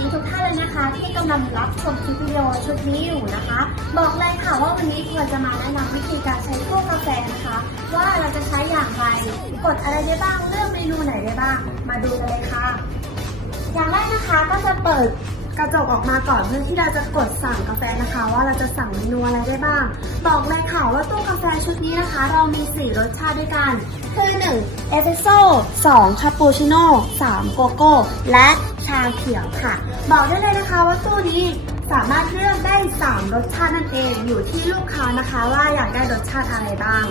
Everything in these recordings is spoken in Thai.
ดีทุกท่านเลยนะคะที่กำลังรับชมคลิปวิดีโอชุดนี้อยู่นะคะ บอกเลยค่ะว่าวันนี้ควรจะมาแนะนำวิธีการใช้พวกกาแฟนะคะว่าเราจะใช้อย่างไรกดอะไรได้บ้างเลือกเมนูไหนได้บ้างมาดูกันเลยค่ะอย่างแรกนะคะก็จะเปิดกระจกออกมาก่อนเพื่อที่เราจะกดสั่งกาแฟนะคะว่าเราจะสั่งเมนูอะไรได้บ้างบอกเลยค่ะว่าตู้กาแฟชุดนี้นะคะเรามี4รสชาติด้วยกันคือ1เอสเปรสโซ่2คาปูชิโน่3โกโก้และชาเขียวค่ะบอกได้เลยนะคะว่าตู้นี้สามารถเลือกได้3รสชาตินั่นเองอยู่ที่ลูกค้านะคะว่าอยากได้รสชาติอะไรบ้าง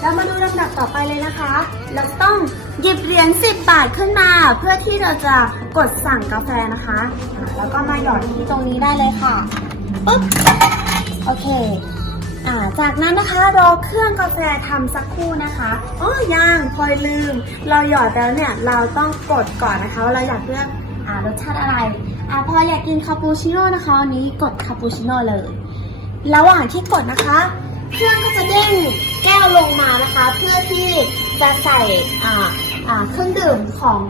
แล้วมาดูลำดับต่อไปเลยนะคะเราต้องหยิบเหรียญ10 บาทขึ้นมาเพื่อที่เราจะกดสั่งกาแฟนะคะแล้วก็มาหยอดที่ตรงนี้ได้เลยค่ะปึ๊บโอเคจากนั้นนะคะรอเครื่องกาแฟทำสักครู่นะคะยังพลอยลืมเราหยอดแล้วเนี่ยเราต้องกดก่อนนะคะว่าเราอยากเลือกรสชาติอะไรพออยากกินคาปูชิโน่นะคะวันนี้กดคาปูชิโน่เลยระหว่างที่กดนะคะเครื่องก็จะเด้งแก้วลงมานะคะเพื่อที่จะใส่เครื่องดื่มของ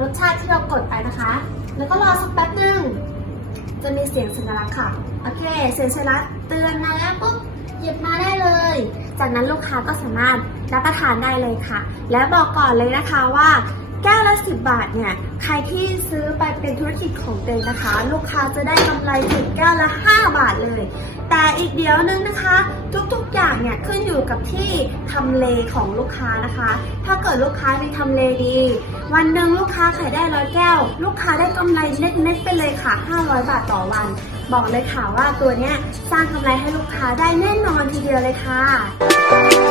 รสชาติที่เรากดไปนะคะแล้วก็รอสักแป๊บนึงจะมีเสียงสัญลักษณ์ค่ะโอเคเสียงสัญลักษณ์เตือนมาแล้วปุ๊บหยิบมาได้เลยจากนั้นลูกค้าก็สามารถรับประทานได้เลยค่ะและบอกก่อนเลยนะคะว่าแก้วละ10 บาทเนี่ยใครที่ซื้อไปเป็นธุรกิจของตัวเองนะคะลูกค้าจะได้กำไรถึงแก้วละ5 บาทเลยแต่อีกเดี๋ยวนึงนะคะทุกๆอย่างเนี่ยขึ้นอยู่กับที่ทำเลของลูกค้านะคะถ้าเกิดลูกค้ามีทำเลดีวันหนึ่งลูกค้าขายได้100 แก้วลูกค้าได้กำไรเน็ตๆไปเลยค่ะ500 บาทต่อวันบอกเลยค่ะว่าตัวเนี้ยสร้างกำไรให้ลูกค้าได้แน่นอนทีเดียวเลยค่ะ